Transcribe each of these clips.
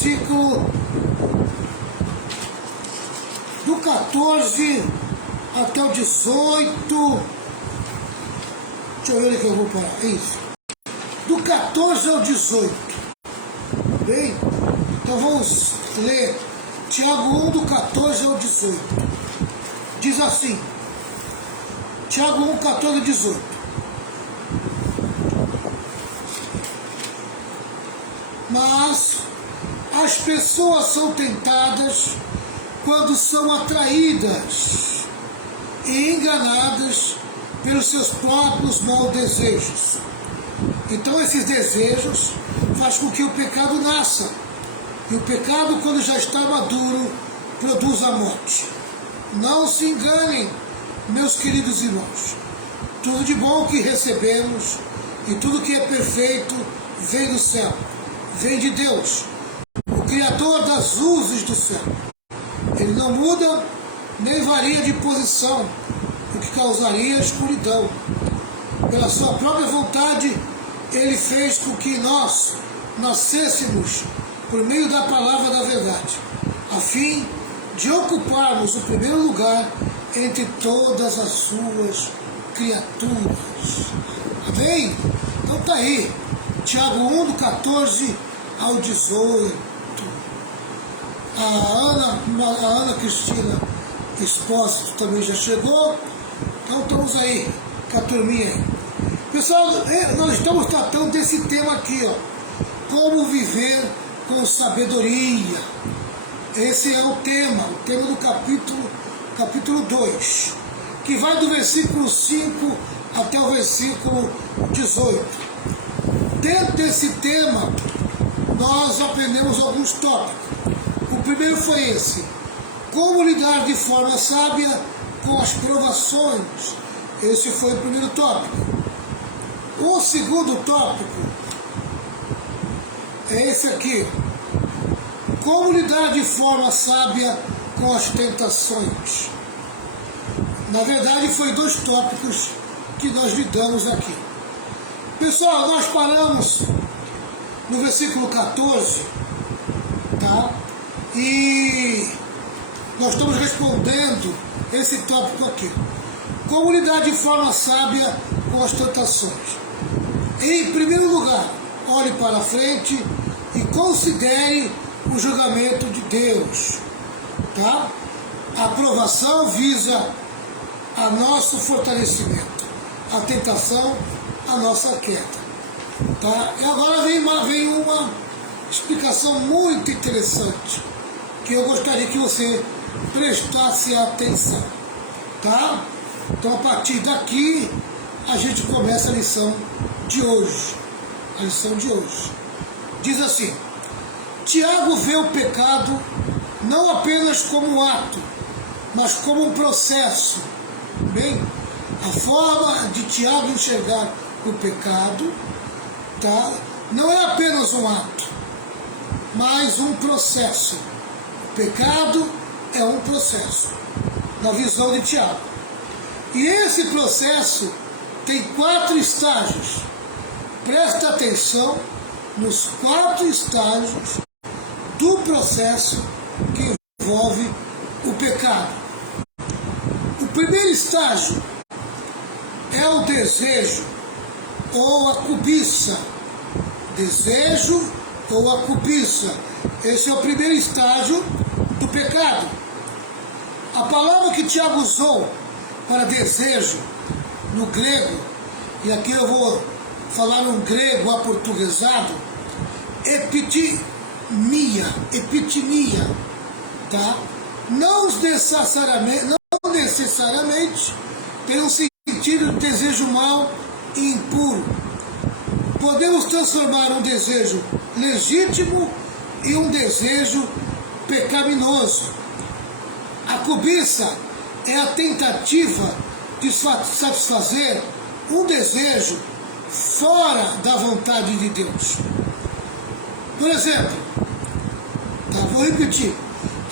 versículo do 14 até o 18. Deixa eu ver aqui que eu vou parar. É isso. Do 14 ao 18. Bem? Então vamos ler Tiago 1, do 14 ao 18. Diz assim. Tiago 1, 14 e 18. Mas as pessoas são tentadas quando são atraídas e enganadas pelos seus próprios maus desejos. Então esses desejos fazem com que o pecado nasça. E o pecado, quando já está maduro, produz a morte. Não se enganem, meus queridos irmãos. Tudo de bom que recebemos e tudo que é perfeito vem do céu. Vem de Deus, o Criador das luzes do céu. Ele não muda nem varia de posição, o que causaria escuridão. Pela sua própria vontade, ele fez com que nós nascêssemos por meio da palavra da verdade, a fim de ocuparmos o primeiro lugar entre todas as suas criaturas. Amém? Então tá aí, Tiago 1, do 14 ao 18. A Ana Cristina Espósito também já chegou. Então estamos aí com a turminha aí. Pessoal, nós estamos tratando desse tema aqui, ó. Como viver com sabedoria. Esse é o tema do capítulo 2, que vai do versículo 5 até o versículo 18. Dentro desse tema, nós aprendemos alguns tópicos. O primeiro foi esse: como lidar de forma sábia com as provações. Esse foi o primeiro tópico. O segundo tópico é esse aqui: como lidar de forma sábia com as tentações. Na verdade, foi 2 tópicos que nós lidamos aqui. Pessoal, nós paramos no versículo 14, tá? E nós estamos respondendo esse tópico aqui. Como lidar de forma sábia com as tentações? Em primeiro lugar, olhe para frente e considere o julgamento de Deus, tá? A aprovação visa a nosso fortalecimento, a tentação, a nossa queda, tá? E agora vem uma explicação muito interessante que eu gostaria que você prestasse atenção, tá? Então, a partir daqui, a gente começa a lição de hoje. A lição de hoje diz assim: Tiago vê o pecado não apenas como um ato, mas como um processo. Bem, a forma de Tiago enxergar o pecado, tá, não é apenas um ato, mas um processo. O pecado é um processo, na visão de Tiago. E esse processo tem 4 estágios. Presta atenção nos 4 estágios do processo que envolve o pecado. O primeiro estágio é o desejo ou a cobiça. Desejo ou a cobiça. Esse é o primeiro estágio do pecado. A palavra que Tiago usou para desejo no grego, e aqui eu vou falar um grego aportuguesado, epitimia, tá? Não necessariamente tem um sentido de desejo mau e impuro. Podemos transformar um desejo legítimo em um desejo pecaminoso. A cobiça é a tentativa de satisfazer um desejo fora da vontade de Deus. Por exemplo, tá, vou repetir: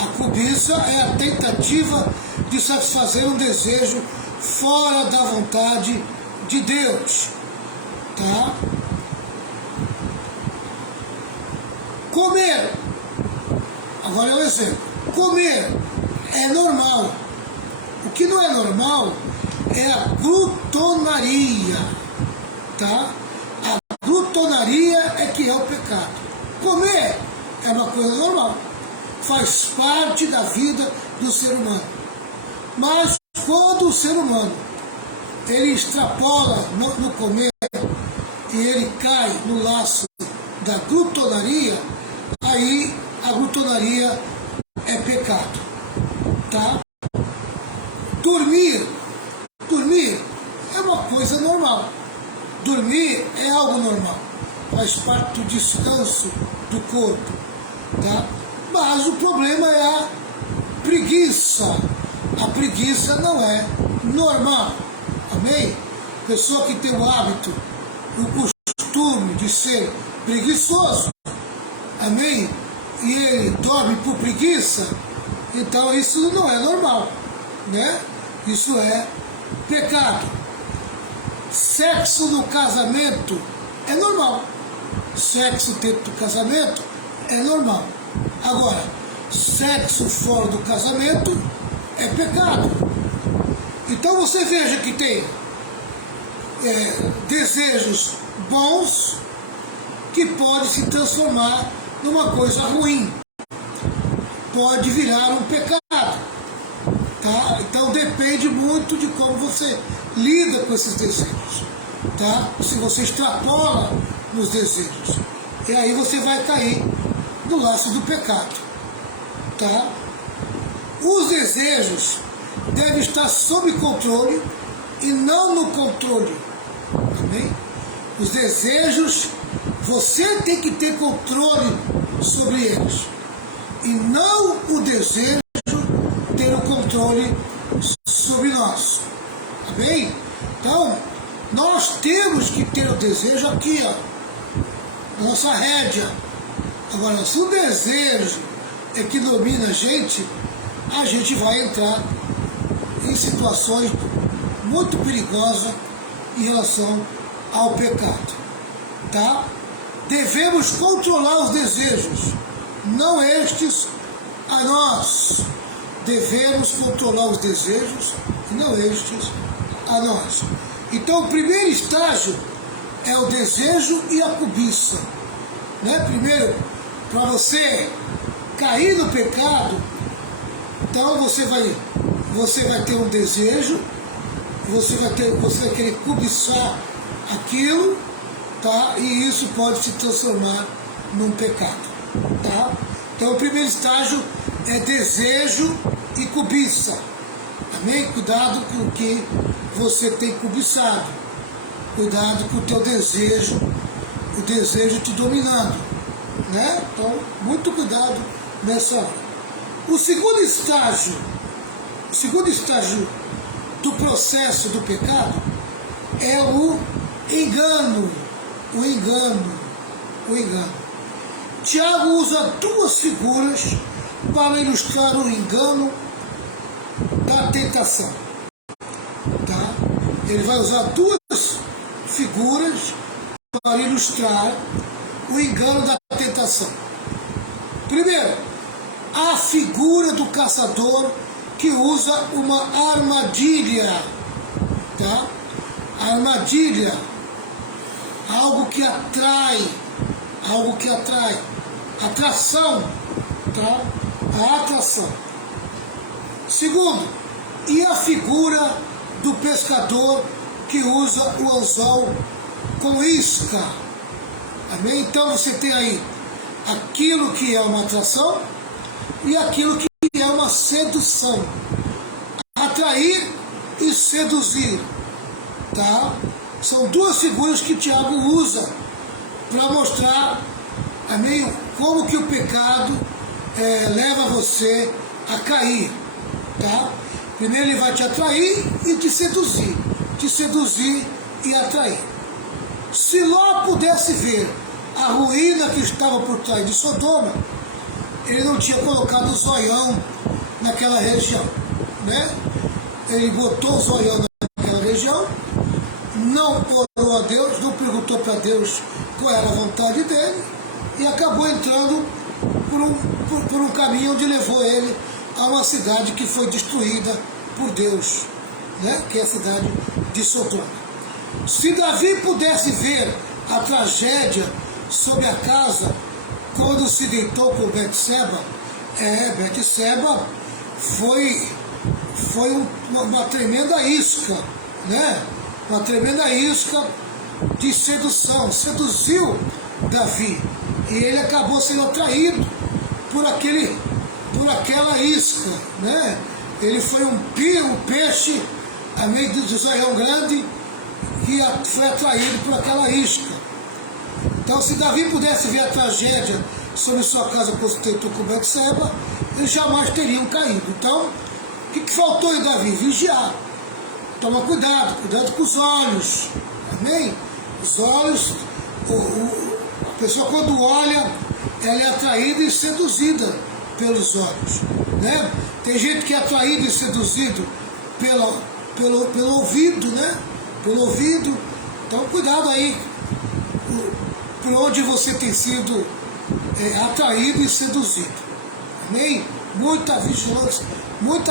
a cobiça é a tentativa de satisfazer um desejo fora da vontade de Deus, tá? Comer Agora é um exemplo. Comer é normal. O que não é normal é a glutonaria, tá? A glutonaria é que é o pecado. Comer é uma coisa normal, faz parte da vida do ser humano. Mas quando o ser humano ele extrapola no comer e ele cai no laço da glutonaria, aí a glutonaria é pecado, tá? Dormir é uma coisa normal. Dormir é algo normal, faz parte do descanso do corpo, tá? Mas o problema é a preguiça. A preguiça não é normal, amém? Pessoa que tem o hábito, o costume de ser preguiçoso, amém? E ele dorme por preguiça, então isso não é normal, né? Isso é pecado. Sexo no casamento é normal. Sexo dentro do casamento é normal. Agora, sexo fora do casamento é pecado. Então você veja que tem desejos bons que podem se transformar numa coisa ruim. Pode virar um pecado. Tá? Então depende muito de como você lida com esses desejos. Tá? Se você extrapola nos desejos. E aí você vai cair no laço do pecado. Tá? Os desejos devem estar sob controle e não no controle. Amém? Os desejos, você tem que ter controle sobre eles. E não o desejo ter o controle sobre nós. Amém? Então, nós temos que ter o desejo aqui, ó, nossa rédea. Agora, se o desejo é que domina a gente vai entrar em situações muito perigosas em relação ao pecado. Tá? Devemos controlar os desejos, não estes a nós. Devemos controlar os desejos e não estes a nós. Então, o primeiro estágio é o desejo e a cobiça. Né? Primeiro, para você cair no pecado, então você vai ter um desejo, você vai querer cobiçar aquilo, tá? E isso pode se transformar num pecado, tá? Então, o primeiro estágio é desejo e cobiça. Amém? Cuidado com o que você tem cobiçado. Cuidado com o teu desejo, o desejo te dominando. Né? Então, muito cuidado nessa hora. O segundo estágio do processo do pecado é o engano. O engano. Tiago usa duas figuras para ilustrar o engano da tentação. Tá? Ele vai usar duas figuras para ilustrar o engano da tentação. Primeiro, a figura do caçador que usa uma armadilha. Tá? A armadilha, algo que atrai. Atração. Tá? A atração. Segundo, e a figura do pescador que usa o anzol com isca. Amém? Então você tem aí aquilo que é uma atração e aquilo que é uma sedução. Atrair e seduzir. Tá? São duas figuras que Tiago usa para mostrar, amém, como que o pecado leva você a cair. Tá? Primeiro ele vai te atrair e te seduzir. Te seduzir e atrair. Se Ló pudesse ver a ruína que estava por trás de Sodoma, ele não tinha colocado o zoião naquela região. Né? Ele botou o zoião naquela região, não orou a Deus, não perguntou para Deus qual era a vontade dele, e acabou entrando por um caminho onde levou ele a uma cidade que foi destruída por Deus, né? Que é a cidade de Sodoma. Se Davi pudesse ver a tragédia sobre a casa quando se deitou com Betseba, Betseba foi uma tremenda isca, né? Uma tremenda isca de sedução, seduziu Davi, e ele acabou sendo atraído por aquela isca, né? Ele foi um peixe, amém, de zoião grande, que foi atraído por aquela isca. Então, se Davi pudesse ver a tragédia sobre sua casa construída com Betseba, eles jamais teriam caído. Então, o que faltou em Davi? Vigiar. Toma cuidado com os olhos. Amém? Os olhos, a pessoa quando olha, ela é atraída e seduzida pelos olhos, né? Tem gente que é atraído e seduzido pelo ouvido, né? Pelo ouvido. Então, cuidado aí por onde você tem sido atraído e seduzido. Amém? Muita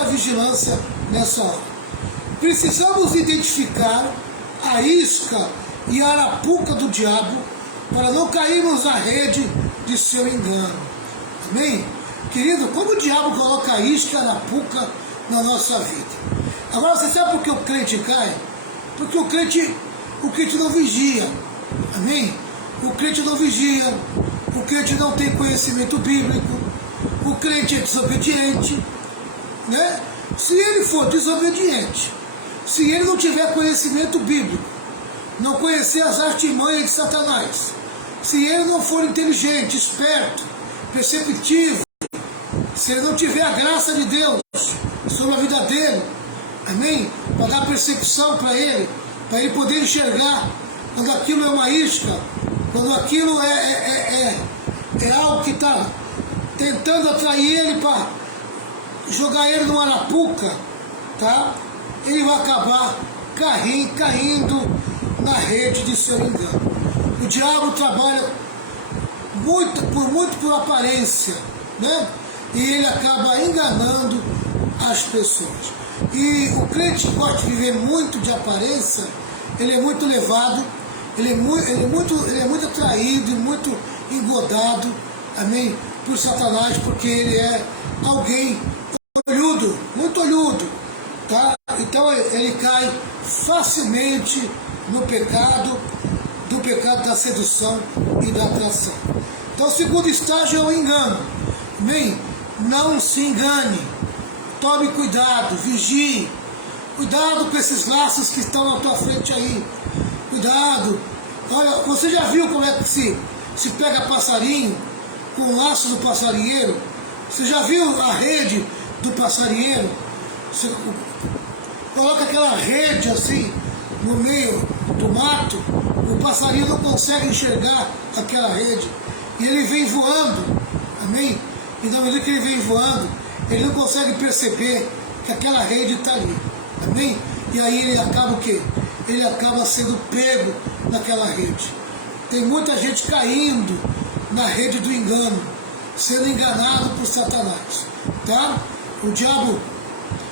vigilância nessa hora. Precisamos identificar a isca e a arapuca do diabo para não cairmos na rede de seu engano. Amém? Querido, como o diabo coloca a isca e a arapuca na nossa vida? Agora, você sabe por que o crente cai? Porque o crente não vigia. Amém? O crente não vigia, o crente não tem conhecimento bíblico, o crente é desobediente, né? Se ele for desobediente, se ele não tiver conhecimento bíblico, não conhecer as artimanhas de Satanás, se ele não for inteligente, esperto, perceptivo, se ele não tiver a graça de Deus sobre a vida dele, amém? Para dar percepção para ele poder enxergar quando aquilo é uma isca, quando aquilo é algo que está tentando atrair ele para jogar ele numa arapuca, tá? Ele vai acabar caindo na rede de seu engano. O diabo trabalha muito por aparência, né? E ele acaba enganando as pessoas. E o crente que gosta de viver muito de aparência, ele é muito levado, ele é muito atraído e muito engodado, amém, por Satanás, porque ele é alguém olhudo, muito olhudo, tá? Então ele cai facilmente no pecado, do pecado da sedução e da atração. Então o segundo estágio é o engano, amém? Não se engane, tome cuidado, vigie, cuidado com esses laços que estão na tua frente aí. Cuidado. Olha, você já viu como é que se pega passarinho com o laço do passarinheiro? Você já viu a rede do passarinheiro? Você coloca aquela rede assim no meio do mato, o passarinho não consegue enxergar aquela rede e ele vem voando, amém? E na medida que ele vem voando, ele não consegue perceber que aquela rede está ali, amém? E aí ele acaba o quê? Ele acaba sendo pego naquela rede. Tem muita gente caindo na rede do engano, sendo enganado por Satanás, tá? O diabo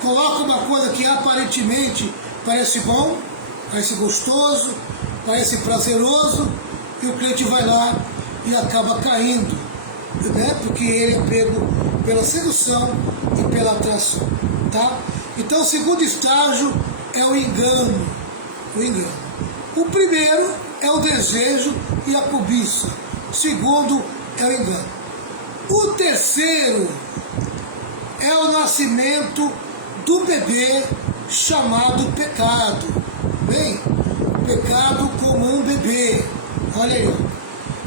coloca uma coisa que aparentemente parece bom, parece gostoso, parece prazeroso, e o crente vai lá e acaba caindo, né? Porque ele é pego pela sedução e pela atração, tá? Então o segundo estágio é o engano. O primeiro é o desejo e a cobiça. O segundo é o engano. O terceiro é o nascimento do bebê chamado pecado. Bem, pecado como um bebê. Olha aí.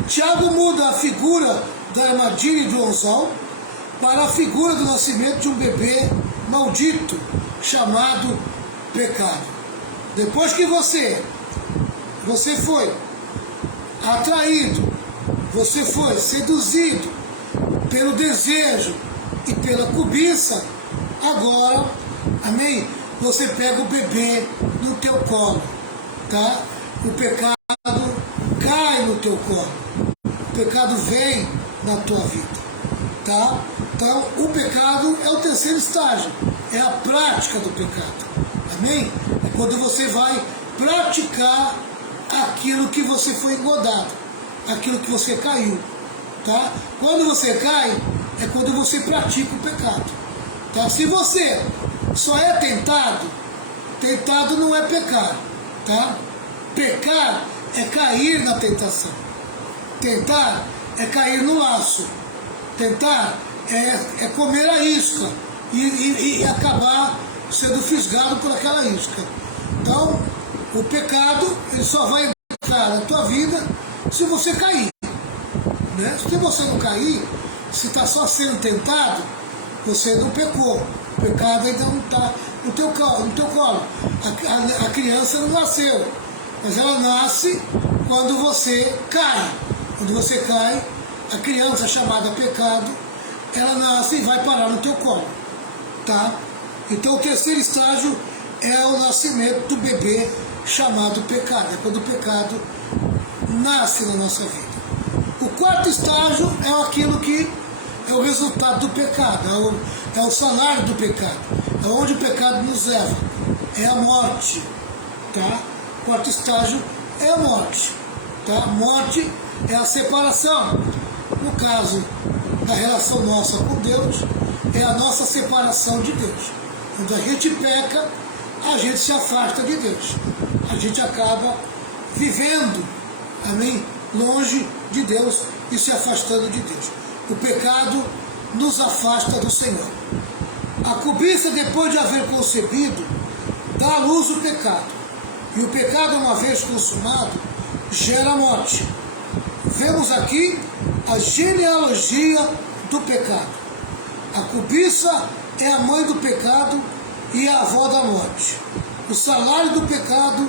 Tiago muda a figura da armadilha e do anzol para a figura do nascimento de um bebê maldito chamado pecado. Depois que você foi atraído, você foi seduzido pelo desejo e pela cobiça, agora, amém? Você pega o bebê no teu colo, tá? O pecado cai no teu colo, o pecado vem na tua vida. tá? Então, o pecado é o terceiro estágio, é a prática do pecado, amém? É quando você vai praticar aquilo que você foi engodado, aquilo que você caiu, tá? Quando você cai, é quando você pratica o pecado, tá? Se você só é tentado, tentado não é pecar, tá? Pecar é cair na tentação, tentar é cair no laço, tentar é comer a isca e acabar sendo fisgado por aquela isca. Então, o pecado ele só vai entrar na tua vida se você cair, né? Se você não cair, se está só sendo tentado, você não pecou. O pecado ainda não está no teu colo. A criança não nasceu, mas ela nasce quando você cai. Quando você cai, a criança chamada pecado, ela nasce e vai parar no teu colo, tá? Então o terceiro estágio é o nascimento do bebê chamado pecado, é quando o pecado nasce na nossa vida. O quarto estágio é aquilo que é o resultado do pecado, é o salário do pecado, é onde o pecado nos leva, é a morte, tá? O quarto estágio é a morte, tá? Morte é a separação. No caso da relação nossa com Deus, é a nossa separação de Deus. Quando a gente peca, a gente se afasta de Deus. A gente acaba vivendo, amém, longe de Deus e se afastando de Deus. O pecado nos afasta do Senhor. A cobiça, depois de haver concebido, dá à luz o pecado. E o pecado, uma vez consumado, gera morte. Vemos aqui a genealogia do pecado. A cobiça é a mãe do pecado e a avó da morte. O salário do pecado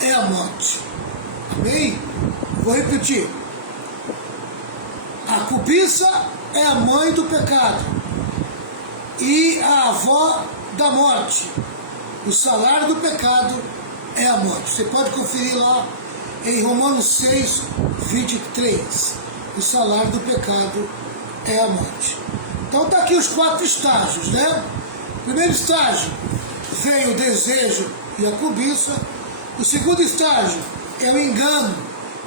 é a morte. Amém? Vou repetir. A cobiça é a mãe do pecado e a avó da morte. O salário do pecado é a morte. Você pode conferir lá em Romanos 6, 23. O salário do pecado é a morte. Então está aqui os 4 estágios, né? Primeiro estágio, vem o desejo e a cobiça. O segundo estágio é o engano.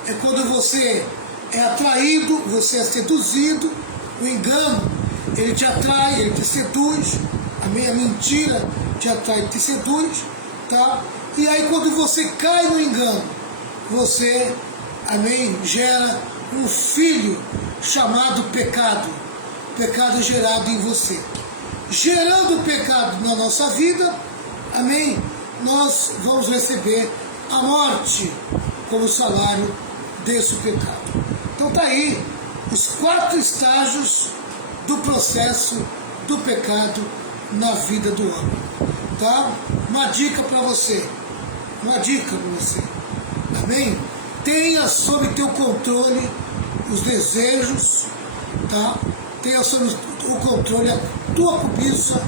É quando você é atraído, você é seduzido. O engano, ele te atrai, ele te seduz. A mentira te atrai, te seduz, tá? E aí quando você cai no engano, você, amém, gera um filho chamado pecado. Pecado gerado em você. Gerando o pecado na nossa vida, amém, nós vamos receber a morte como salário desse pecado. Então tá aí os 4 estágios do processo do pecado na vida do homem, tá? Uma dica para você, amém? Tenha sob teu controle os desejos, tá? Tenha sob o controle a tua cobiça,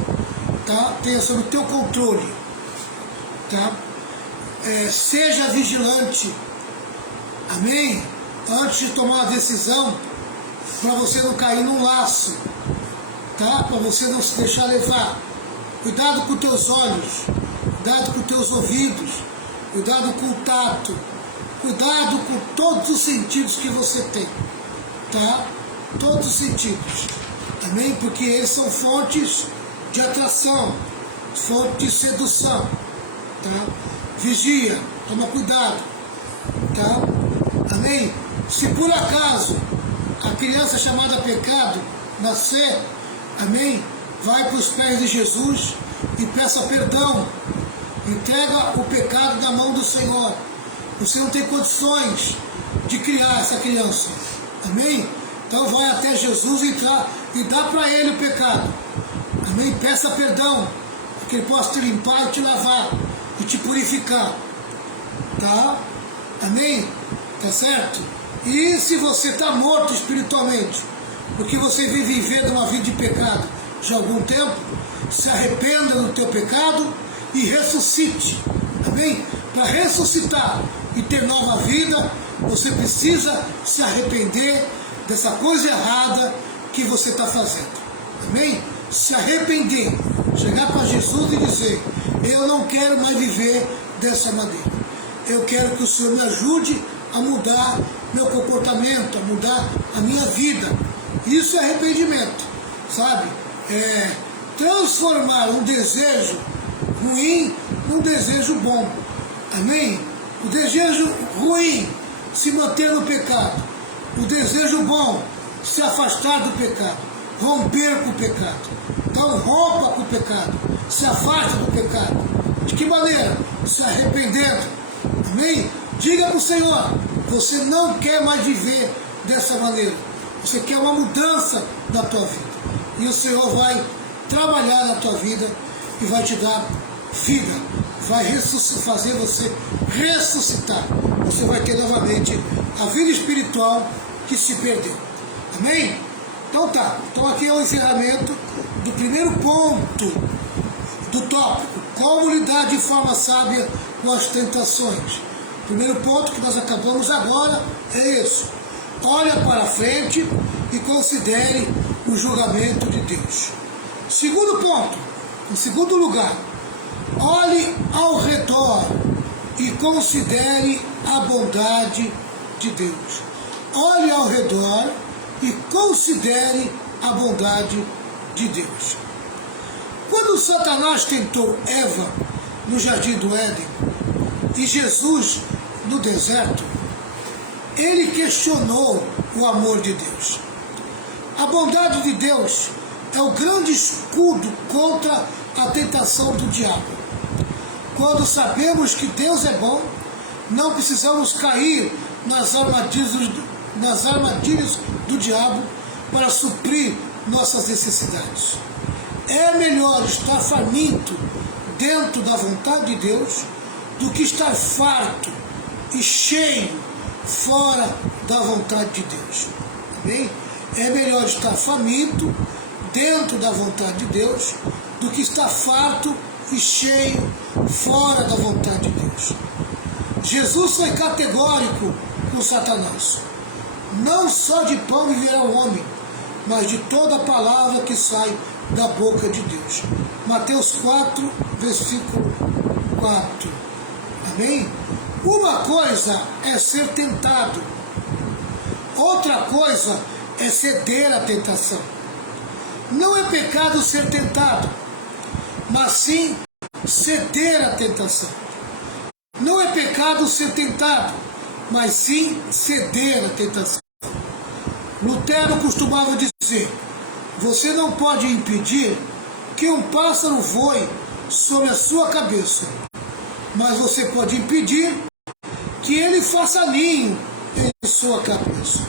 tá? Tenha sob o teu controle, tá? Seja vigilante, amém? Antes de tomar uma decisão, para você não cair num laço, tá? Para você não se deixar levar. Cuidado com teus olhos, cuidado com teus ouvidos, cuidado com o tato, cuidado com todos os sentidos que você tem, tá? Todos os sentidos, amém? Porque eles são fontes de atração, fontes de sedução, tá? Vigia, toma cuidado, tá? Amém? Se por acaso a criança chamada pecado nascer, amém? Vai para os pés de Jesus e peça perdão, entrega o pecado na mão do Senhor. Você não tem condições de criar essa criança, amém? Então vai até Jesus entrar e dá para ele o pecado, amém? Peça perdão, para que ele possa te limpar e te lavar e te purificar, tá? Amém? Tá certo? E se você está morto espiritualmente, porque você vive vivendo uma vida de pecado já há algum tempo, se arrependa do teu pecado e ressuscite, amém? Para ressuscitar e ter nova vida, você precisa se arrepender dessa coisa errada que você está fazendo. Amém? Se arrepender, chegar para Jesus e dizer: eu não quero mais viver dessa maneira. Eu quero que o Senhor me ajude a mudar meu comportamento, a mudar a minha vida. Isso é arrependimento, sabe? Transformar um desejo ruim num desejo bom. Amém? O desejo ruim, se manter no pecado. O desejo bom, se afastar do pecado. Romper com o pecado. Então rompa com o pecado. Se afaste do pecado. De que maneira? Se arrependendo. Amém? Diga para o Senhor: você não quer mais viver dessa maneira. Você quer uma mudança na tua vida. E o Senhor vai trabalhar na tua vida e vai te dar vida. Vai fazer você ressuscitar. Você vai ter novamente a vida espiritual que se perdeu. Amém? Então tá. Então aqui é o encerramento do primeiro ponto do tópico: como lidar de forma sábia com as tentações. O primeiro ponto que nós acabamos agora é isso: olha para frente e considere o julgamento de Deus. Segundo ponto, em segundo lugar, olhe ao redor e considere a bondade de Deus. Olhe ao redor e considere a bondade de Deus. Quando Satanás tentou Eva no jardim do Éden e Jesus no deserto, ele questionou o amor de Deus. A bondade de Deus é o grande escudo contra a tentação do diabo. Quando sabemos que Deus é bom, não precisamos cair nas armadilhas do diabo para suprir nossas necessidades. É melhor estar faminto dentro da vontade de Deus do que estar farto e cheio fora da vontade de Deus. Amém? É melhor estar faminto dentro da vontade de Deus do que estar farto e cheio fora da vontade de Deus. Jesus foi categórico com Satanás: não só de pão viverá o homem, mas de toda a palavra que sai da boca de Deus. Mateus 4, versículo 4. Amém? Uma coisa é ser tentado, outra coisa é ceder à tentação. Não é pecado ser tentado, mas sim ceder à tentação. Não é pecado ser tentado, mas sim ceder à tentação. Lutero costumava dizer: você não pode impedir que um pássaro voe sobre a sua cabeça, mas você pode impedir que ele faça ninho em sua cabeça.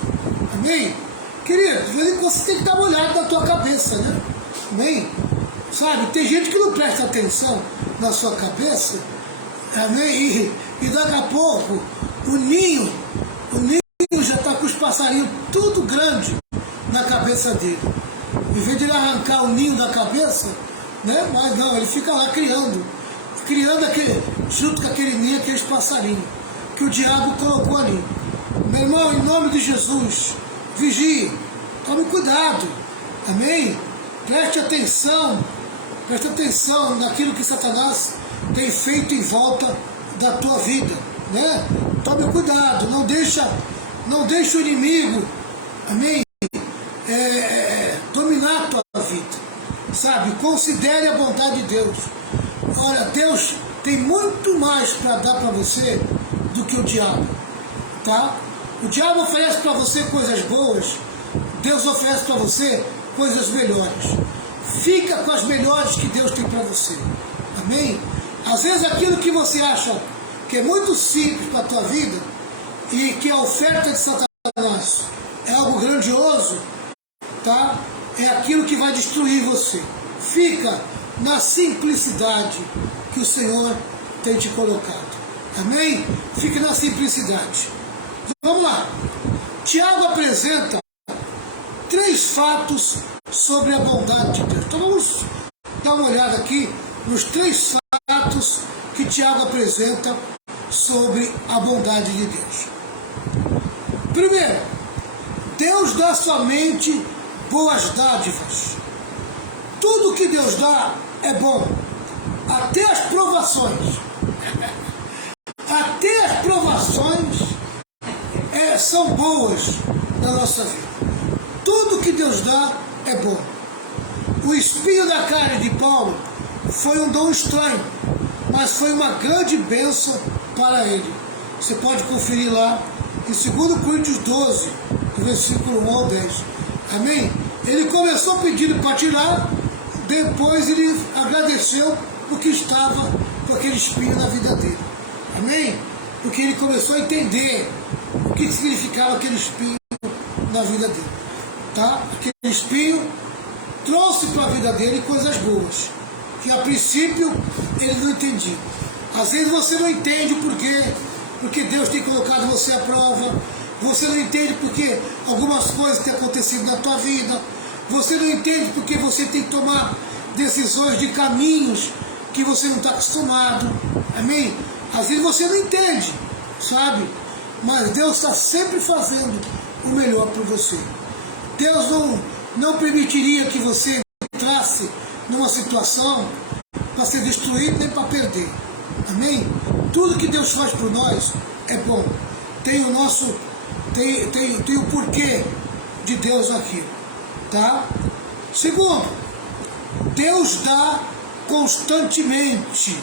Amém? Querido, de vez em quando você tem que dar uma olhada na tua cabeça, né? Amém? Sabe, tem gente que não presta atenção na sua cabeça, amém? E daqui a pouco o ninho já está com os passarinhos tudo grande na cabeça dele. Em vez de ele arrancar o ninho da cabeça, né? Mas não, ele fica lá criando junto com aquele ninho, aqueles passarinhos que o diabo colocou ali. Meu irmão, em nome de Jesus, vigie, tome cuidado, amém? Preste atenção naquilo que Satanás tem feito em volta da tua vida, né? Tome cuidado, não deixa o inimigo, amém? Dominar a tua vida, sabe? Considere a bondade de Deus. Olha, Deus tem muito mais para dar para você do que o diabo, tá? O diabo oferece para você coisas boas, Deus oferece para você coisas melhores. Fica com as melhores que Deus tem para você, amém? Às vezes aquilo que você acha que é muito simples para a tua vida e que a oferta de Satanás é algo grandioso, tá? É aquilo que vai destruir você. Fica na simplicidade que o Senhor tem te colocado, amém? Fique na simplicidade. Vamos lá. Tiago apresenta 3 fatos sobre a bondade de Deus. Então vamos dar uma olhada aqui nos 3 fatos que Tiago apresenta sobre a bondade de Deus. Primeiro, Deus dá somente boas dádivas. Tudo que Deus dá é bom, até as provações. Até as provações são boas na nossa vida. Tudo que Deus dá é bom. O espinho da carne de Paulo foi um dom estranho, mas foi uma grande bênção para ele. Você pode conferir lá em 2 Coríntios 12, do versículo 1 ao 10. Amém? Ele começou pedindo para tirar, depois ele agradeceu porque estava com aquele espinho na vida dele. Amém? Porque ele começou a entender o que significava aquele espinho na vida dele. Tá? Aquele espinho trouxe para a vida dele coisas boas, que a princípio ele não entendia. Às vezes você não entende porque Deus tem colocado você à prova, você não entende porque algumas coisas têm acontecido na tua vida, você não entende porque você tem que tomar decisões de caminhos que você não está acostumado. Amém? Às vezes você não entende, sabe? Mas Deus está sempre fazendo o melhor para você. Deus não permitiria que você entrasse numa situação para ser destruído nem para perder. Amém? Tudo que Deus faz por nós é bom. Tem o porquê de Deus aqui. Tá? Segundo, Deus dá constantemente.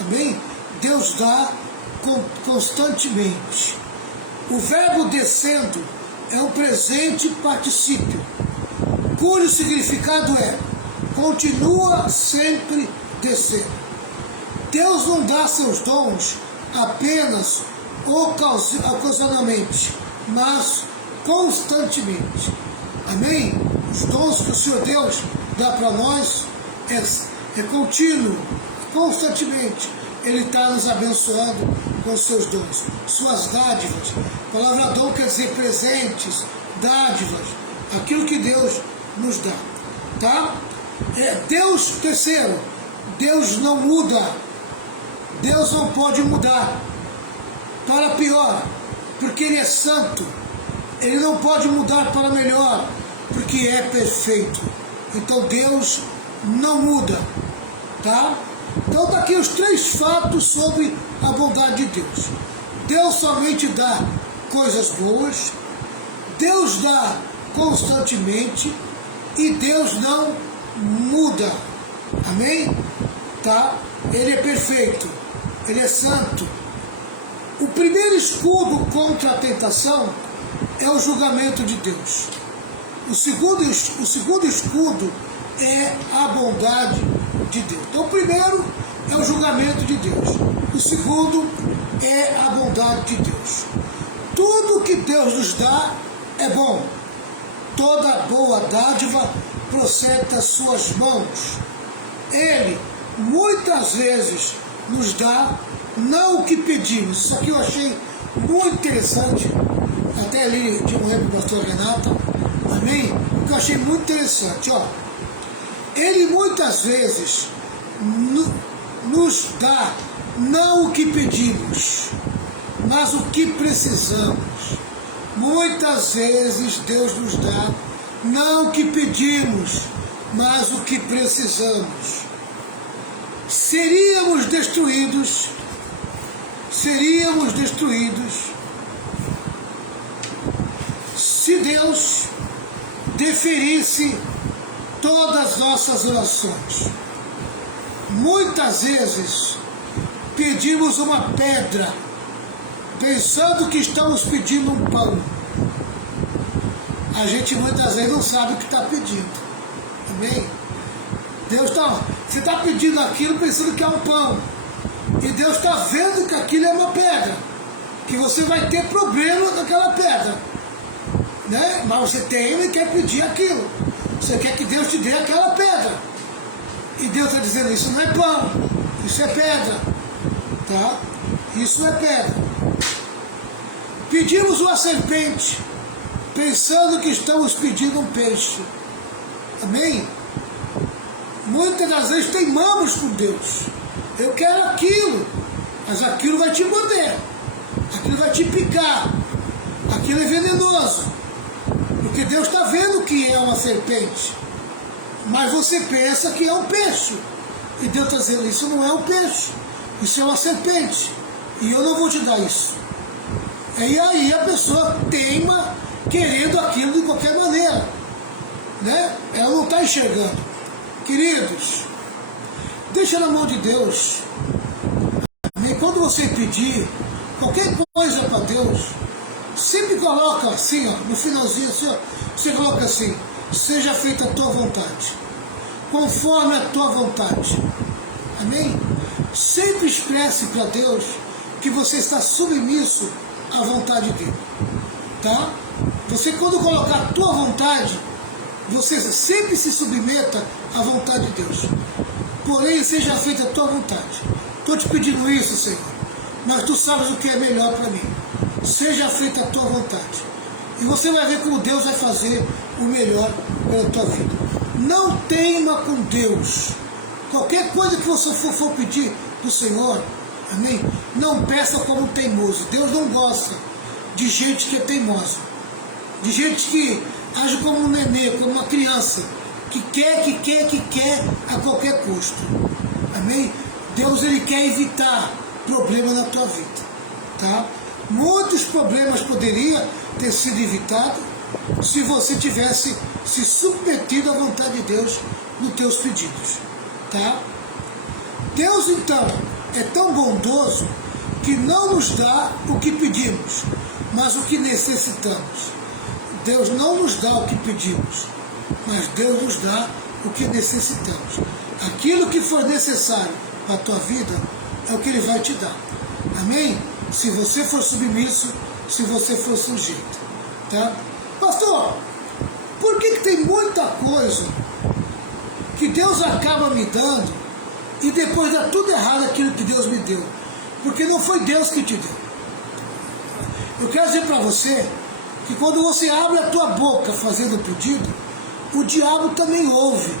Amém? Deus dá constantemente. O verbo descendo é um presente particípio, cujo significado é continua sempre descendo. Deus não dá seus dons apenas ocasionalmente, mas constantemente. Amém? Os dons que o Senhor Deus dá para nós é contínuo, constantemente. Ele está nos abençoando com seus dons, suas dádivas. A palavra dom quer dizer presentes, dádivas, aquilo que Deus nos dá. Tá? Terceiro, Deus não muda. Deus não pode mudar para pior, porque Ele é santo. Ele não pode mudar para melhor, porque é perfeito. Então Deus não muda. Tá? Então está aqui os 3 fatos sobre a bondade de Deus. Deus somente dá coisas boas, Deus dá constantemente e Deus não muda. Amém? Tá? Ele é perfeito, Ele é santo. O primeiro escudo contra a tentação é o julgamento de Deus. O segundo escudo é a bondade de Deus. Então o primeiro é o julgamento de Deus. O segundo é a bondade de Deus. Tudo que Deus nos dá é bom. Toda boa dádiva procede das suas mãos. Ele muitas vezes nos dá não o que pedimos. Isso aqui eu achei muito interessante. Até ali de manhã para o pastor Renata. Amém? Que eu achei muito interessante. Ó. Ele muitas vezes nos dá não o que pedimos, mas o que precisamos. Muitas vezes Deus nos dá não o que pedimos, mas o que precisamos. Seríamos destruídos se Deus deferisse todas as nossas orações. Muitas vezes pedimos uma pedra, pensando que estamos pedindo um pão. A gente muitas vezes não sabe o que está pedindo. Amém? Você está pedindo aquilo pensando que é um pão. E Deus está vendo que aquilo é uma pedra. Que você vai ter problema com aquela pedra. Né? Mas você tem e quer pedir aquilo. Você quer que Deus te dê aquela pedra. E Deus está dizendo, isso não é pão, isso é pedra. Tá? Isso é pedra. Pedimos uma serpente, pensando que estamos pedindo um peixe. Amém? Muitas das vezes teimamos com Deus. Eu quero aquilo, mas aquilo vai te morder. Aquilo vai te picar. Aquilo é venenoso. Porque Deus está vendo que é uma serpente, mas você pensa que é um peixe. E Deus está dizendo, isso não é um peixe, isso é uma serpente, e eu não vou te dar isso. E aí a pessoa teima querendo aquilo de qualquer maneira, né? Ela não está enxergando. Queridos, deixa na mão de Deus. E quando você pedir qualquer coisa para Deus, sempre coloca assim, ó, no finalzinho, assim, ó, você coloca assim, seja feita a tua vontade, conforme a tua vontade. Amém? Sempre expresse para Deus que você está submisso à vontade dele. Tá? Você, quando colocar a tua vontade, você sempre se submeta à vontade de Deus. Porém, seja feita a tua vontade. Estou te pedindo isso, Senhor, mas tu sabes o que é melhor para mim. Seja feita a tua vontade. E você vai ver como Deus vai fazer o melhor pela tua vida. Não teima com Deus. Qualquer coisa que você for pedir do Senhor, amém? Não peça como teimoso. Deus não gosta de gente que é teimosa, de gente que age como um nenê, como uma criança, que quer a qualquer custo. Amém? Deus, ele quer evitar problema na tua vida, tá? Muitos problemas poderiam ter sido evitados se você tivesse se submetido à vontade de Deus nos teus pedidos, tá? Deus, então, é tão bondoso que não nos dá o que pedimos, mas o que necessitamos. Deus não nos dá o que pedimos, mas Deus nos dá o que necessitamos. Aquilo que for necessário para a tua vida é o que Ele vai te dar. Amém? Se você for submisso, se você for sujeito. Tá? Pastor, por que tem muita coisa que Deus acaba me dando e depois dá tudo errado aquilo que Deus me deu? Porque não foi Deus que te deu. Eu quero dizer para você que quando você abre a tua boca fazendo o pedido, o diabo também ouve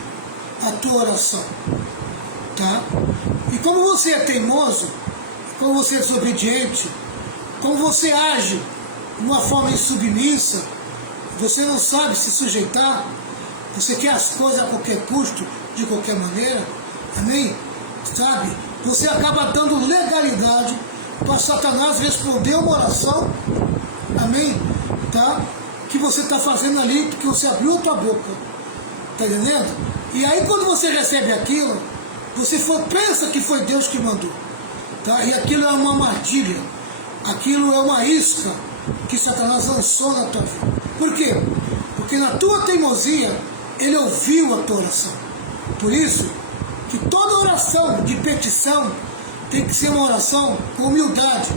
a tua oração. Tá? E como você é teimoso, como você é desobediente, como você age de uma forma insubmissa, você não sabe se sujeitar, você quer as coisas a qualquer custo, de qualquer maneira, amém? Sabe? Você acaba dando legalidade para Satanás responder uma oração, amém? Tá? Que você está fazendo ali, porque você abriu a tua boca, tá entendendo? E aí quando você recebe aquilo, você pensa que foi Deus que mandou, tá? E aquilo é uma armadilha, aquilo é uma isca que Satanás lançou na tua vida. Por quê? Porque na tua teimosia, ele ouviu a tua oração. Por isso, que toda oração de petição tem que ser uma oração com humildade,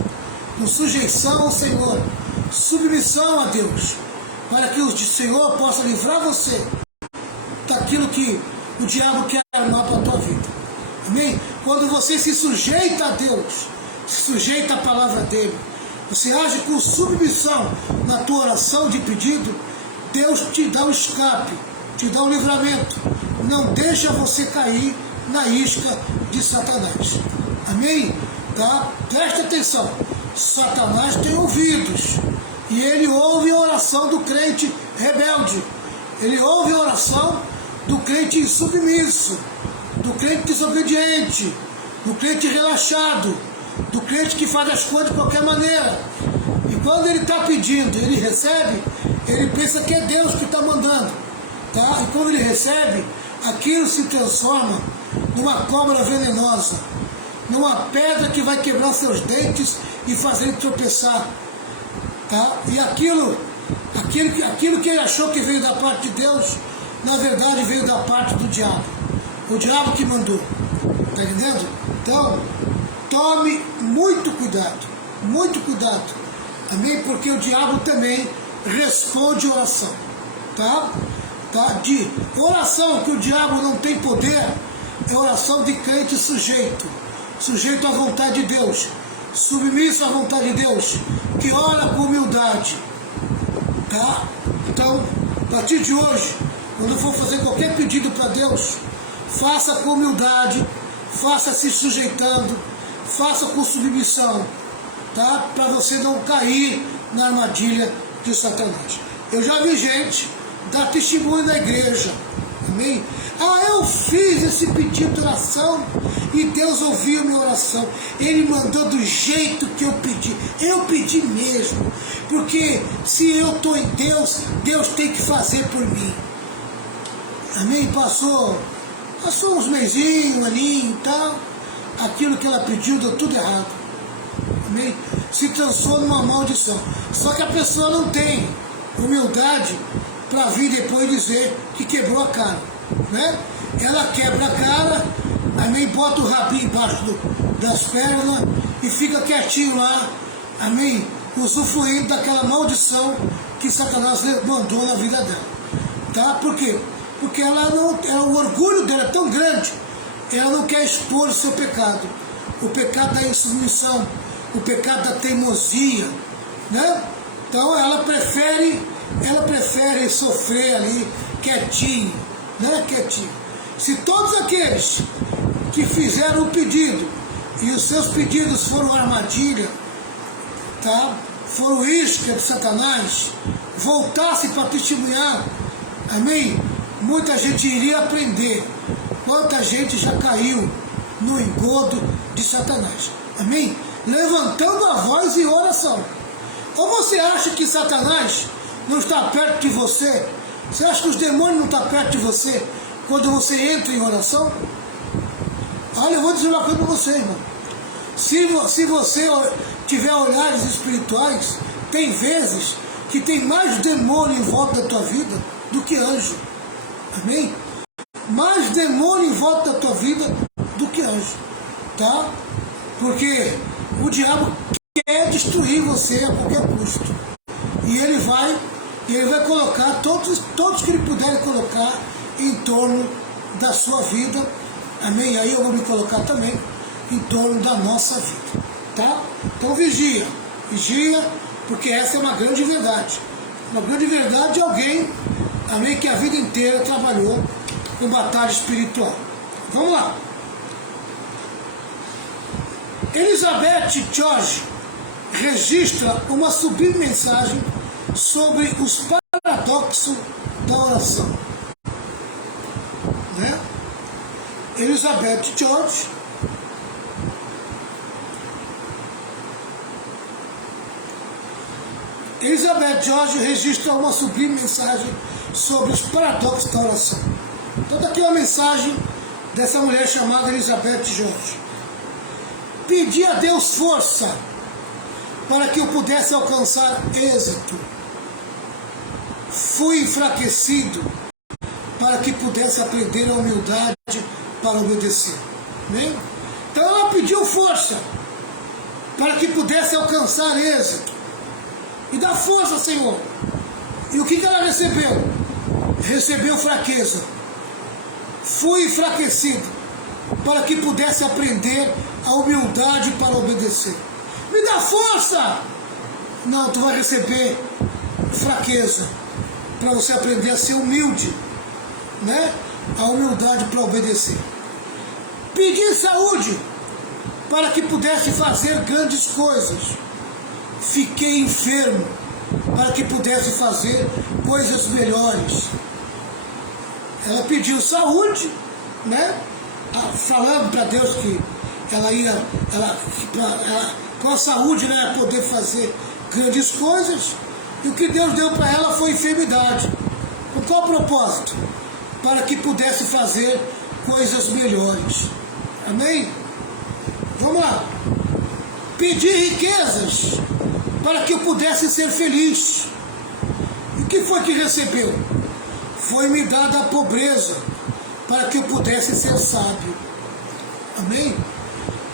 com sujeição ao Senhor, submissão a Deus, para que o Senhor possa livrar você daquilo que o diabo quer armar para a tua vida. Amém? Quando você se sujeita a Deus, se sujeita à palavra dele, você age com submissão na tua oração de pedido, Deus te dá o escape, te dá o livramento, não deixa você cair na isca de Satanás. Amém? Tá? Presta atenção, Satanás tem ouvidos, e ele ouve a oração do crente rebelde, ele ouve a oração do crente insubmisso, do crente desobediente, do crente relaxado, do crente que faz as coisas de qualquer maneira. E quando ele está pedindo, ele recebe, ele pensa que é Deus que está mandando. Tá? E quando ele recebe, aquilo se transforma numa cobra venenosa, numa pedra que vai quebrar seus dentes e fazer ele tropeçar. Tá? E aquilo que ele achou que veio da parte de Deus, na verdade veio da parte do diabo. O diabo que mandou. Está entendendo? Então, tome muito cuidado. Muito cuidado. Amém? Porque o diabo também responde oração. Tá? De oração que o diabo não tem poder, é oração de crente sujeito. Sujeito à vontade de Deus. Submisso à vontade de Deus. Que ora com humildade. Tá? Então, a partir de hoje, quando for fazer qualquer pedido para Deus, faça com humildade, faça se sujeitando, faça com submissão, tá? Para você não cair na armadilha de Satanás. Eu já vi gente dar testemunho na igreja. Amém? Ah, eu fiz esse pedido de oração e Deus ouviu a minha oração. Ele mandou do jeito que eu pedi. Eu pedi mesmo. Porque se eu estou em Deus, Deus tem que fazer por mim. Amém? Passou uns mesinhos, um aninho e tal. Aquilo que ela pediu deu tudo errado. Amém? Se transformou numa maldição. Só que a pessoa não tem humildade para vir depois dizer que quebrou a cara, né? Ela quebra a cara, amém, bota o rabinho embaixo das pernas e fica quietinho lá, amém, usufruindo daquela maldição que Satanás mandou na vida dela, tá? Por quê? Porque o orgulho dela é tão grande, ela não quer expor o seu pecado, o pecado da insubmissão, o pecado da teimosia, né? Então ela prefere sofrer ali quietinho, né? Quietinho. Se todos aqueles que fizeram o pedido e os seus pedidos foram armadilha, tá? Foram isca de Satanás, voltasse para testemunhar, amém? Muita gente iria aprender. Quanta gente já caiu no engodo de Satanás, amém? Levantando a voz em oração. Ou você acha que Satanás não está perto de você? Você acha que os demônios não estão perto de você quando você entra em oração? Olha, eu vou dizer uma coisa para você, irmão. Se você tiver olhares espirituais, tem vezes que tem mais demônio em volta da tua vida do que anjo. Amém? Mais demônio em volta da tua vida do que anjo. Tá? Porque o diabo quer destruir você a qualquer custo. E ele vai colocar todos que ele puder colocar em torno da sua vida. Amém? Aí eu vou me colocar também em torno da nossa vida. Tá? Então vigia, porque essa é uma grande verdade. Uma grande verdade de alguém, amém, que a vida inteira trabalhou com batalha espiritual. Vamos lá. Elizabeth George registra uma sublime mensagem sobre os paradoxos da oração. Né? Elizabeth George registra uma sublime mensagem sobre os paradoxos da oração. Então daqui uma mensagem dessa mulher chamada Elizabeth George. Pedi a Deus força para que eu pudesse alcançar êxito. Fui enfraquecido para que pudesse aprender a humildade para obedecer. Amém? Então ela pediu força para que pudesse alcançar êxito. E dá força, Senhor. E o que ela recebeu? Recebeu fraqueza. Fui enfraquecido para que pudesse aprender a humildade para obedecer. Me dá força! Não, tu vai receber fraqueza para você aprender a ser humilde, né? A humildade para obedecer. Pedi saúde para que pudesse fazer grandes coisas. Fiquei enfermo para que pudesse fazer coisas melhores. Ela pediu saúde, né? Falando para Deus que com a saúde ela ia poder fazer grandes coisas, e o que Deus deu para ela foi enfermidade. Com qual propósito? Para que pudesse fazer coisas melhores. Amém? Vamos lá. Pedi riquezas para que eu pudesse ser feliz. E o que foi que recebeu? Foi me dada a pobreza para que eu pudesse ser sábio. Amém?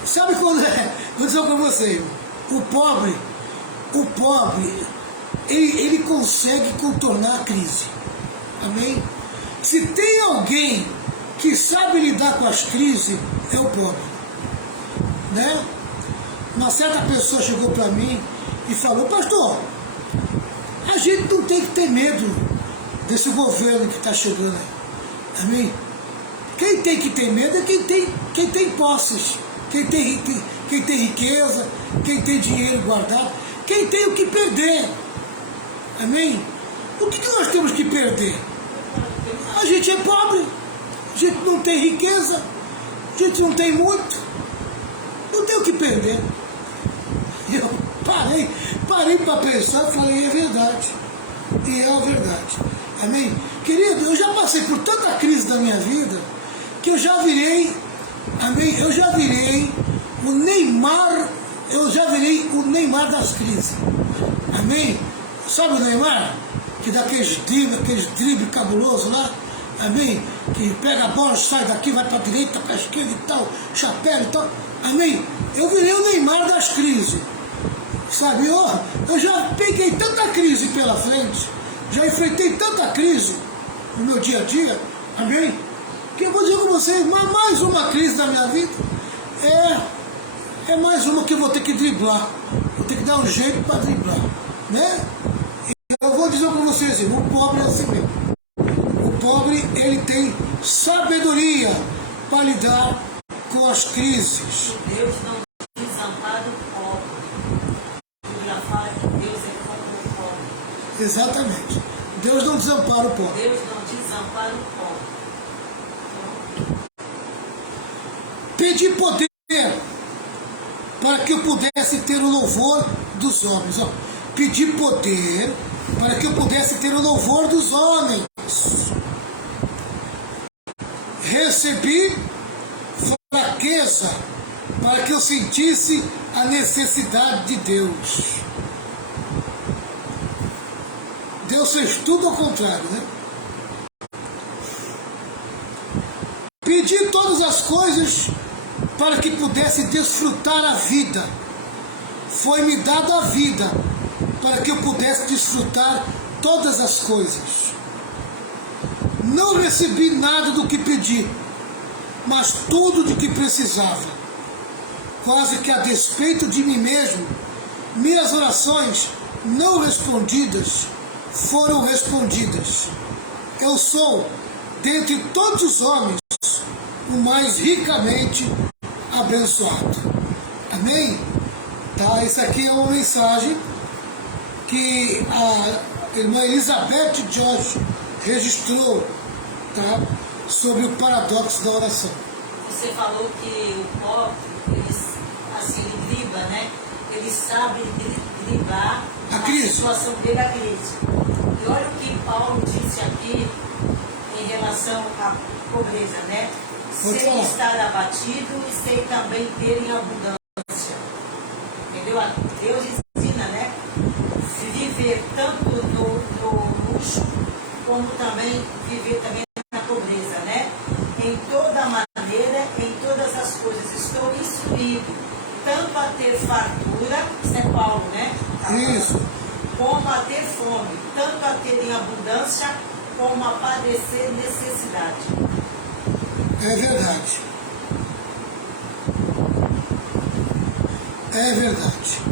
Sabe quando é? Vou dizer para você, o pobre, ele consegue contornar a crise. Amém? Se tem alguém que sabe lidar com as crises, é o pobre. Né? Uma certa pessoa chegou para mim e falou: pastor, a gente não tem que ter medo desse governo que está chegando aí. Amém? Quem tem que ter medo é quem tem posses, quem tem riqueza, quem tem dinheiro guardado, quem tem o que perder. Amém? O que nós temos que perder? A gente é pobre, a gente não tem riqueza, a gente não tem muito, não tem o que perder. Eu parei para pensar e falei, é verdade. E é a verdade. Amém? Querido, eu já passei por tanta crise da minha vida que eu já virei, amém? Eu já virei o Neymar, das crises. Amém? Sabe o Neymar? Que dá aqueles drible cabuloso lá, amém? Que pega a bola, sai daqui, vai para a direita, para a esquerda e tal, chapéu e tal, amém? Eu virei o Neymar das crises, sabe? Eu já peguei tanta crise pela frente, já enfrentei tanta crise no meu dia a dia, amém? Que eu vou dizer com vocês, mais uma crise da minha vida, é mais uma que eu vou ter que driblar, vou ter que dar um jeito para driblar, né? Eu vou dizer para vocês, irmão, o pobre é assim mesmo. O pobre, ele tem sabedoria para lidar com as crises. Deus não desampara o pobre. A Bíblia fala que Deus é contra o pobre. Exatamente. Deus não desampara o pobre. Deus não desampara o pobre. Pedi poder para que eu pudesse ter o louvor dos homens. Pedi poder para que eu pudesse ter o louvor dos homens. Recebi fraqueza para que eu sentisse a necessidade de Deus. Deus fez tudo ao contrário, né? Pedi todas as coisas para que pudesse desfrutar a vida. Foi-me dada a vida para que eu pudesse desfrutar todas as coisas. Não recebi nada do que pedi, mas tudo de que precisava. Quase que a despeito de mim mesmo, minhas orações não respondidas foram respondidas. Eu sou, dentre todos os homens, o mais ricamente abençoado. Amém? Tá, isso aqui é uma mensagem que a irmã Elizabeth George registrou, tá, sobre o paradoxo da oração. Você falou que o pobre, ele dribla, né? Ele sabe driblar a situação dele, a crise. E olha o que Paulo disse aqui em relação à pobreza, né? Sei estar abatido e sei também ter em abundância. Entendeu? Deus ensina, né? Viver tanto no luxo, como também viver também na pobreza, né? Em toda maneira, em todas as coisas, estou instruído, tanto a ter fartura, isso é Paulo, né? Isso. Como a ter fome, tanto a ter em abundância, como a padecer necessidade. É verdade. É verdade.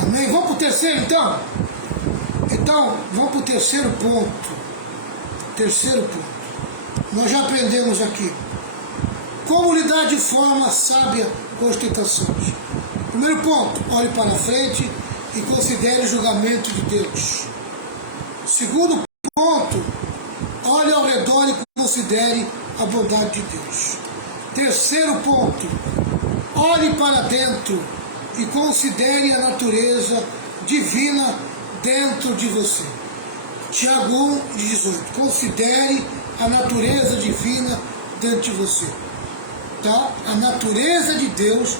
Amém? Vamos para o terceiro, então? Então, vamos para o terceiro ponto. Terceiro ponto. Nós já aprendemos aqui. Como lidar de forma sábia com as tentações. Primeiro ponto, olhe para frente e considere o julgamento de Deus. Segundo ponto, olhe ao redor e considere a bondade de Deus. Terceiro ponto, olhe para dentro e considere a natureza divina dentro de você. Tiago 1:18. Considere a natureza divina dentro de você. Tá? A natureza de Deus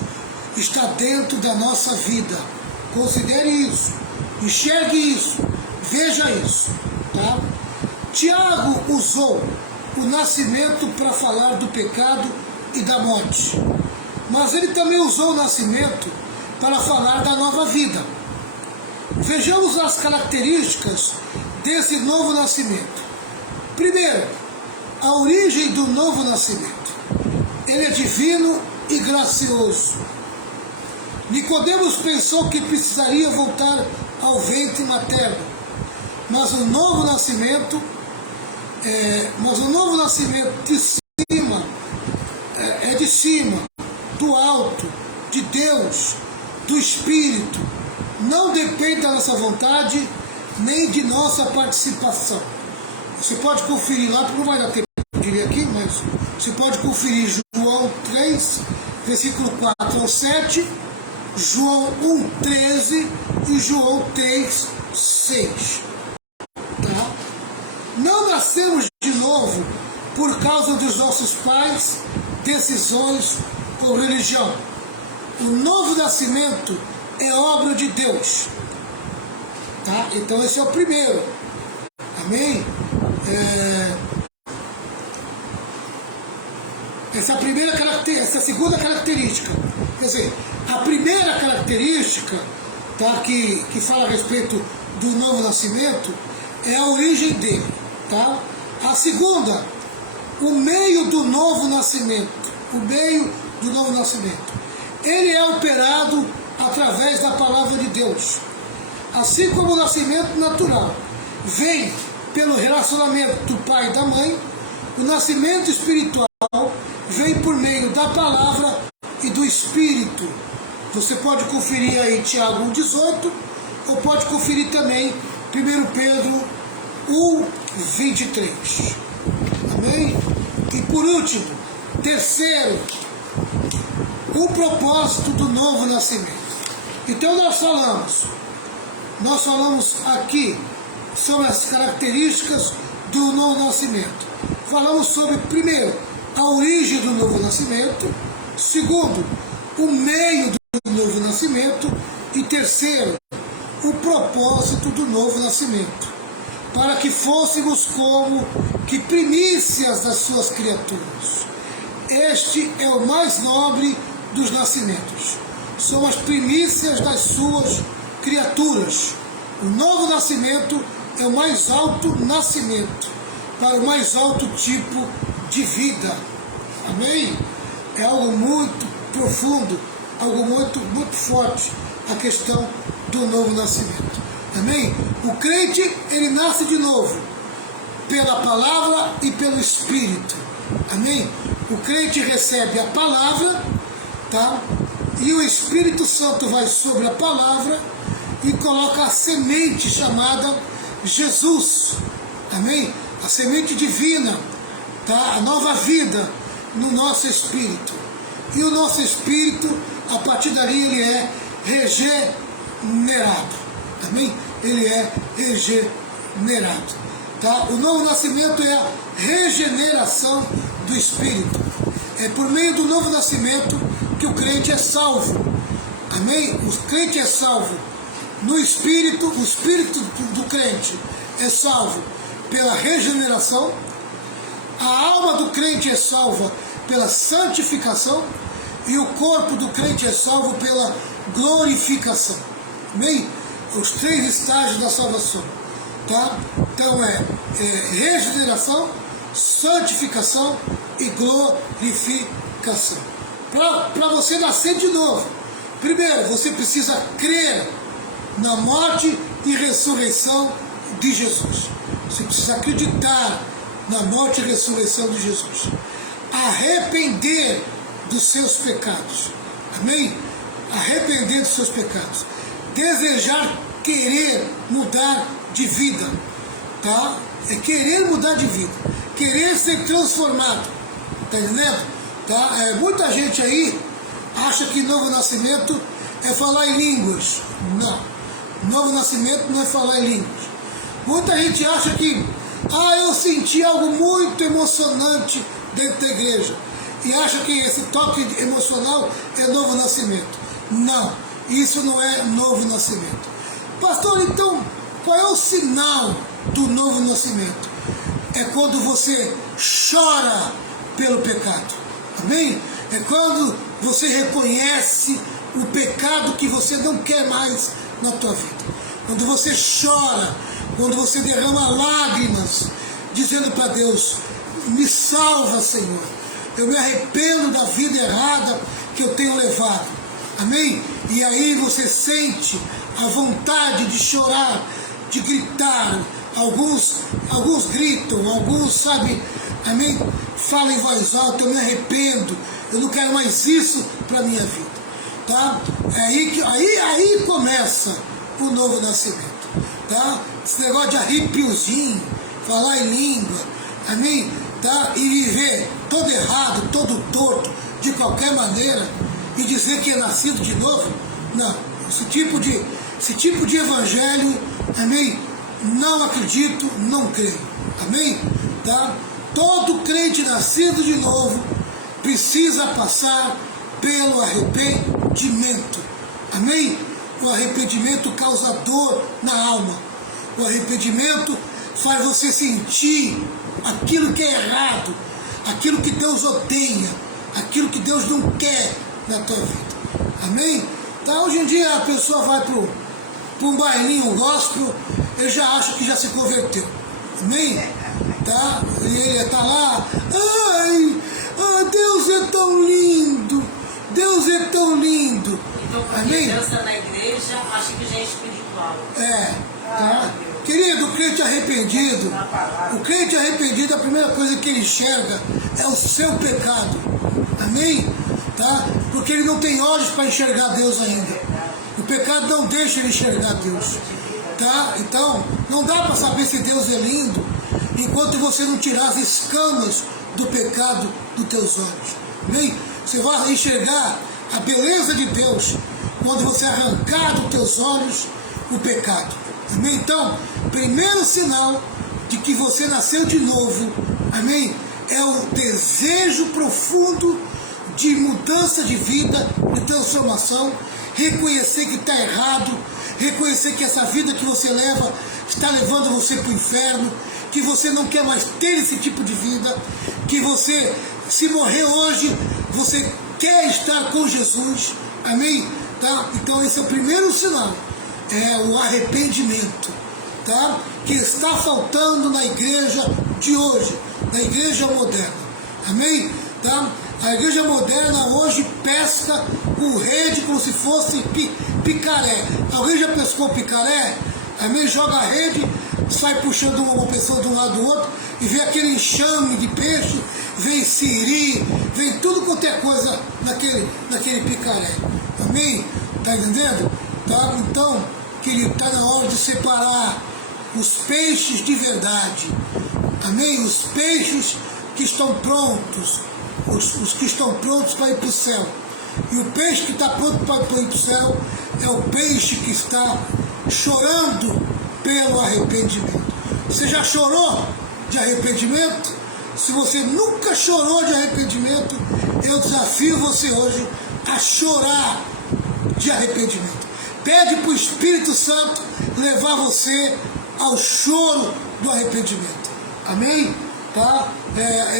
está dentro da nossa vida. Considere isso. Enxergue isso. Veja isso. Tá? Tiago usou o nascimento para falar do pecado e da morte. Mas ele também usou o nascimento para falar da nova vida. Vejamos as características desse novo nascimento. Primeiro, a origem do novo nascimento. Ele é divino e gracioso. Nicodemos pensou que precisaria voltar ao ventre materno, mas o novo nascimento de cima, é de cima, do alto, de Deus, do Espírito. Não depende da nossa vontade nem de nossa participação. Você pode conferir lá, porque não vai dar tempo de ler aqui, mas você pode conferir João 3, versículo 4 ao 7, João 1, 13 e João 3, 6. Tá? Não nascemos de novo por causa dos nossos pais, decisões ou religião. O novo nascimento é obra de Deus. Tá? Então esse é o primeiro. Amém? Essa segunda característica. Quer dizer, a primeira característica, tá, que fala a respeito do novo nascimento é a origem dele. Tá? A segunda, o meio do novo nascimento. O meio do novo nascimento. Ele é operado através da palavra de Deus. Assim como o nascimento natural vem pelo relacionamento do pai e da mãe, o nascimento espiritual vem por meio da palavra e do Espírito. Você pode conferir aí Tiago 1,18 ou pode conferir também 1 Pedro 1,23. Amém? E por último, terceiro, o propósito do novo nascimento. Então nós falamos aqui sobre as características do novo nascimento. Falamos sobre, primeiro, a origem do novo nascimento. Segundo, o meio do novo nascimento. E terceiro, o propósito do novo nascimento. Para que fôssemos como que primícias das suas criaturas. Este é o mais nobre dos nascimentos. São as primícias das suas criaturas. O novo nascimento é o mais alto nascimento, para o mais alto tipo de vida. Amém? É algo muito profundo, algo muito forte, a questão do novo nascimento. Amém? O crente, ele nasce de novo, pela palavra e pelo Espírito. Amém? O crente recebe a palavra, tá? E o Espírito Santo vai sobre a palavra e coloca a semente chamada Jesus. Amém? A semente divina, tá? A nova vida no nosso espírito. E o nosso espírito, a partir dali, ele é regenerado. Amém? Ele é regenerado. Tá? O novo nascimento é a regeneração do espírito. É por meio do novo nascimento que o crente é salvo. Amém? O crente é salvo no espírito, o espírito do crente é salvo pela regeneração, a alma do crente é salva pela santificação e o corpo do crente é salvo pela glorificação. Amém? Os três estágios da salvação. Tá? Então é regeneração, santificação e glorificação. Para você nascer de novo, primeiro você precisa crer na morte e ressurreição de Jesus. Você precisa acreditar na morte e ressurreição de Jesus. Arrepender dos seus pecados. Amém? Arrepender dos seus pecados. Desejar, querer mudar de vida. Tá? É querer mudar de vida. Querer ser transformado. Tá entendendo? Tá? Muita gente aí acha que novo nascimento é falar em línguas. Não. Novo nascimento não é falar em línguas. Muita gente acha que eu senti algo muito emocionante dentro da igreja e acha que esse toque emocional é novo nascimento. Não, isso não é novo nascimento. Pastor, então qual é o sinal do novo nascimento? É quando você chora pelo pecado. Amém? É quando você reconhece o pecado que você não quer mais na tua vida. Quando você chora, quando você derrama lágrimas, dizendo para Deus, me salva, Senhor. Eu me arrependo da vida errada que eu tenho levado. Amém? E aí você sente a vontade de chorar, de gritar. Alguns gritam, alguns, sabe, amém? Falam em voz alta, eu me arrependo, eu não quero mais isso para a minha vida. Tá? Aí começa o novo nascimento. Tá? esse negócio de arrepiozinho, falar em língua, amém? Tá? E viver todo errado, todo torto, de qualquer maneira, e dizer que é nascido de novo, não. Esse tipo de evangelho, amém? Não acredito, não creio, amém? Tá? Todo crente nascido de novo precisa passar pelo arrependimento, amém? O arrependimento causa dor na alma, o arrependimento faz você sentir aquilo que é errado, aquilo que Deus odeia, aquilo que Deus não quer na tua vida, amém? Então hoje em dia a pessoa vai para um bailinho, um gospel, ele já acha que já se converteu, amém? Tá? E ele está lá, Deus é tão lindo, Deus é tão lindo, então, amém? Dança na igreja, acha que já é espiritual. Tá? Querido, o crente arrependido, a primeira coisa que ele enxerga é o seu pecado, amém? Tá? Porque ele não tem olhos para enxergar Deus ainda, o pecado não deixa ele enxergar Deus, tá? Então, não dá para saber se Deus é lindo, enquanto você não tirar as escamas do pecado dos teus olhos, amém? Você vai enxergar a beleza de Deus quando você arrancar dos teus olhos o pecado, amém? Então, primeiro sinal de que você nasceu de novo, amém? É o desejo profundo de mudança de vida, de transformação, reconhecer que está errado, reconhecer que essa vida que você leva está levando você para o inferno, que você não quer mais ter esse tipo de vida, que você, se morrer hoje, você quer estar com Jesus, amém? Tá? Então esse é o primeiro sinal, é o arrependimento, tá? Que está faltando na igreja de hoje, na igreja moderna, amém? Tá? A igreja moderna hoje pesca com rede como se fosse picaré. Alguém já pescou picaré? Amém? Joga a rede, sai puxando uma pessoa de um lado do outro e vê aquele enxame de peixe, vem siri, vem tudo quanto é coisa naquele picaré. Amém? Tá entendendo? Tá? Então, querido, está na hora de separar os peixes de verdade. Amém? Os peixes que estão prontos, os que estão prontos para ir para o céu. E o peixe que está pronto para ir para o céu é o peixe que está chorando pelo arrependimento. Você já chorou de arrependimento? Se você nunca chorou de arrependimento, eu desafio você hoje a chorar de arrependimento. Pede para o Espírito Santo levar você ao choro do arrependimento. Amém? Tá?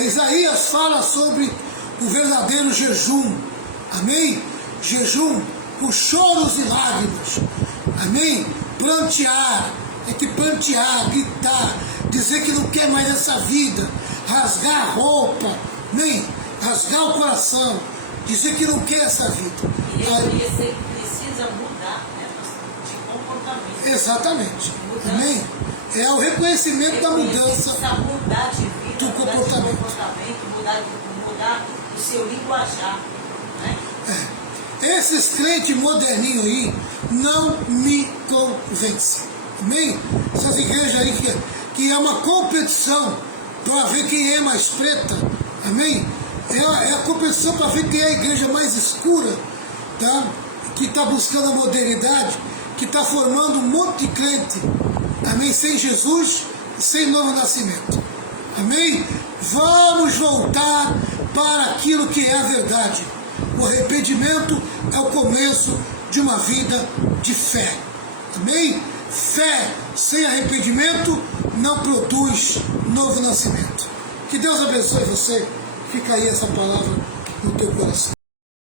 Isaías fala sobre o verdadeiro jejum, amém? Jejum com choros e lágrimas, amém? Plantear, é que plantear, gritar, dizer que não quer mais essa vida, rasgar a roupa, amém? Rasgar o coração, dizer que não quer essa vida. E reconhecer que precisa mudar, né, de comportamento. Exatamente, amém? É o reconhecimento da mudança. Precisa mudar de vida, do comportamento, mudar o seu linguajar, né? Esses crentes moderninhos aí não me convencem, amém? Essas igrejas aí que é uma competição para ver quem é mais preta, amém? É a competição para ver quem é a igreja mais escura, tá? Que está buscando a modernidade, que está formando um monte de crente, amém? Sem Jesus, sem novo nascimento. Amém? Vamos voltar para aquilo que é a verdade. O arrependimento é o começo de uma vida de fé. Amém? Fé sem arrependimento não produz novo nascimento. Que Deus abençoe você. Fica aí essa palavra no teu coração.